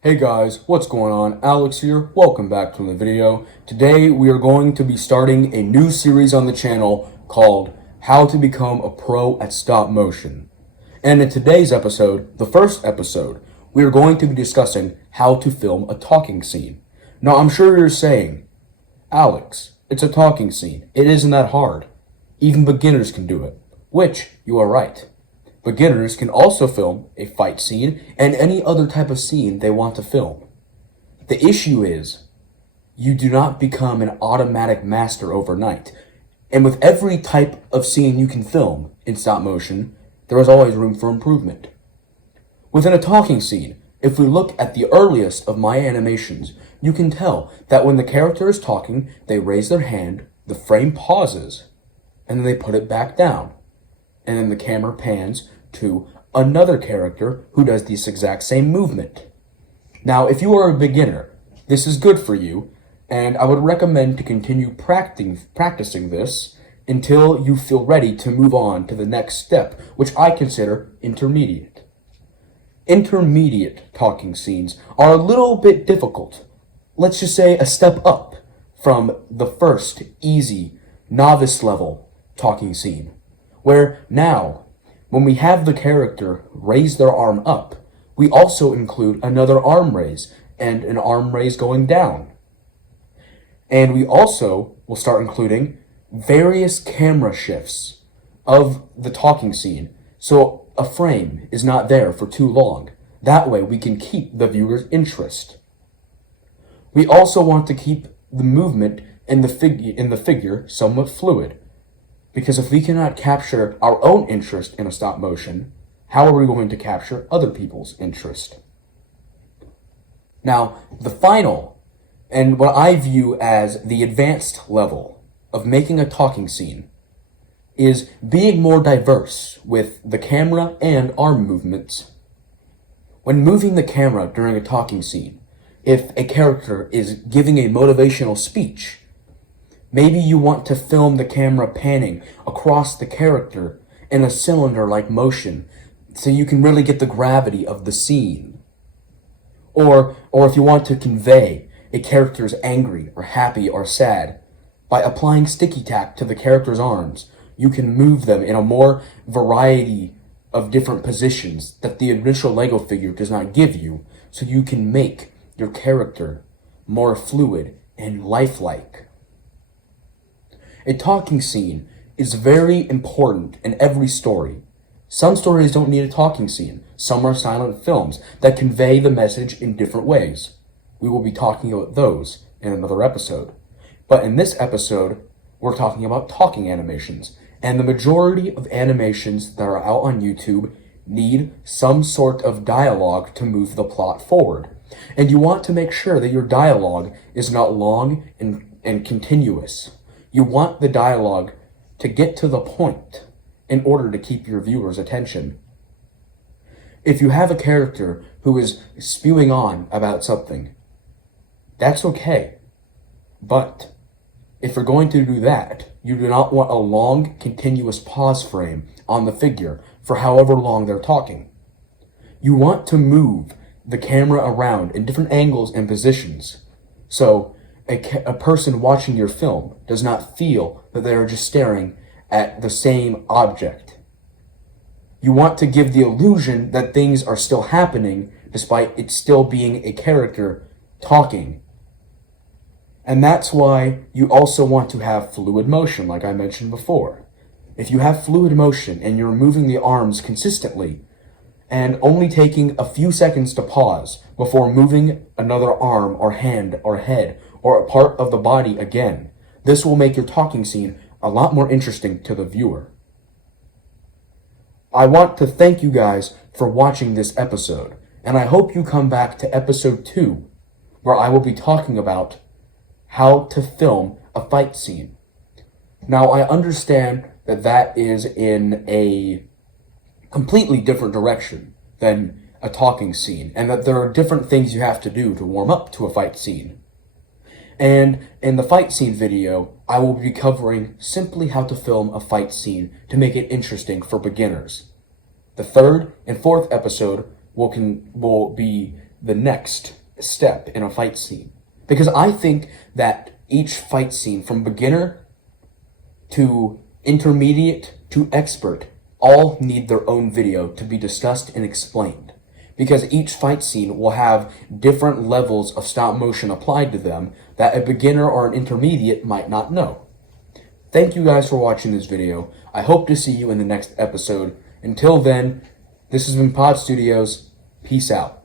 Hey guys, what's going on? Alex here. Welcome back to the video. Today we are going to be starting a new series on the channel called How to Become a Pro at Stop Motion. And in today's episode, the first episode, we are going to be discussing how to film a talking scene. Now I'm sure you're saying, Alex, it's a talking scene. It isn't that hard. Even beginners can do it. Which, you are right. Beginners can also film a fight scene and any other type of scene they want to film. The issue is, you do not become an automatic master overnight. And with every type of scene you can film in stop motion, there is always room for improvement. Within a talking scene, if we look at the earliest of my animations, you can tell that when the character is talking, they raise their hand, the frame pauses, and then they put it back down. And then the camera pans to another character who does this exact same movement. Now, if you are a beginner, this is good for you, and I would recommend to continue practicing this until you feel ready to move on to the next step, which I consider intermediate. Intermediate talking scenes are a little bit difficult. Let's just say a step up from the first, easy, novice level talking scene. Where now, when we have the character raise their arm up, we also include another arm raise and an arm raise going down. And we also will start including various camera shifts of the talking scene, so a frame is not there for too long. That way we can keep the viewer's interest. We also want to keep the movement in the figure somewhat fluid. Because if we cannot capture our own interest in a stop motion, how are we going to capture other people's interest? Now, the final, and what I view as the advanced level of making a talking scene, is being more diverse with the camera and arm movements. When moving the camera during a talking scene, if a character is giving a motivational speech, maybe you want to film the camera panning across the character in a cylinder-like motion so you can really get the gravity of the scene. Or if you want to convey a character's angry or happy or sad, by applying sticky tack to the character's arms, you can move them in a more variety of different positions that the initial Lego figure does not give you, so you can make your character more fluid and lifelike. A talking scene is very important in every story. Some stories don't need a talking scene. Some are silent films that convey the message in different ways. We will be talking about those in another episode. But in this episode, we're talking about talking animations. And the majority of animations that are out on YouTube need some sort of dialogue to move the plot forward. And you want to make sure that your dialogue is not long and continuous. You want the dialogue to get to the point in order to keep your viewer's attention. If you have a character who is spewing on about something, that's okay. But if you're going to do that, you do not want a long, continuous pause frame on the figure for however long they're talking. You want to move the camera around in different angles and positions. So a person watching your film does not feel that they are just staring at the same object. You want to give the illusion that things are still happening despite it still being a character talking. And that's why you also want to have fluid motion, like I mentioned before. If you have fluid motion and you're moving the arms consistently and only taking a few seconds to pause before moving another arm or hand or head or a part of the body again, this will make your talking scene a lot more interesting to the viewer. I want to thank you guys for watching this episode, and I hope you come back to episode 2, where I will be talking about how to film a fight scene. Now, I understand that is in a completely different direction than a talking scene, and that there are different things you have to do to warm up to a fight scene. And in the fight scene video, I will be covering simply how to film a fight scene to make it interesting for beginners. The third and fourth episode will be the next step in a fight scene. Because I think that each fight scene, from beginner to intermediate to expert, all need their own video to be discussed and explained. Because each fight scene will have different levels of stop motion applied to them that a beginner or an intermediate might not know. Thank you guys for watching this video. I hope to see you in the next episode. Until then, this has been Pod Studios. Peace out.